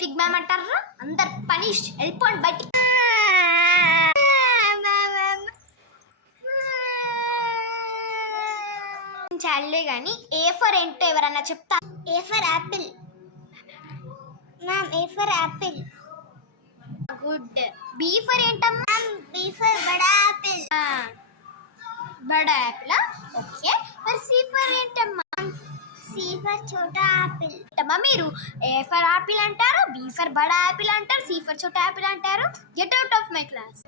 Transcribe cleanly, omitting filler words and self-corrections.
Pig ma'am అంటారా? అందరు punish, వెళ్ళిపోండి బయటికి. చాలే కానీ ఏ ఫర్ ఏంటో ఎవరన్నా చెప్తా? A for apple ma'am. A for apple. Good. B for ఏంటమ్మా? బి ఫర్ బడా యాపిల్. బడా యాపిల్. ఓకే. మరి సి ఫర్ ఏంటమ్మా? సి ఫర్ చోటా యాపిల్. అమ్మా మీరు ఏ ఫర్ యాపిల్ అంటారు, బి ఫర్ బడా యాపిల్ అంటారు, సి ఫర్ చోటా యాపిల్ అంటారు. Get out of my class.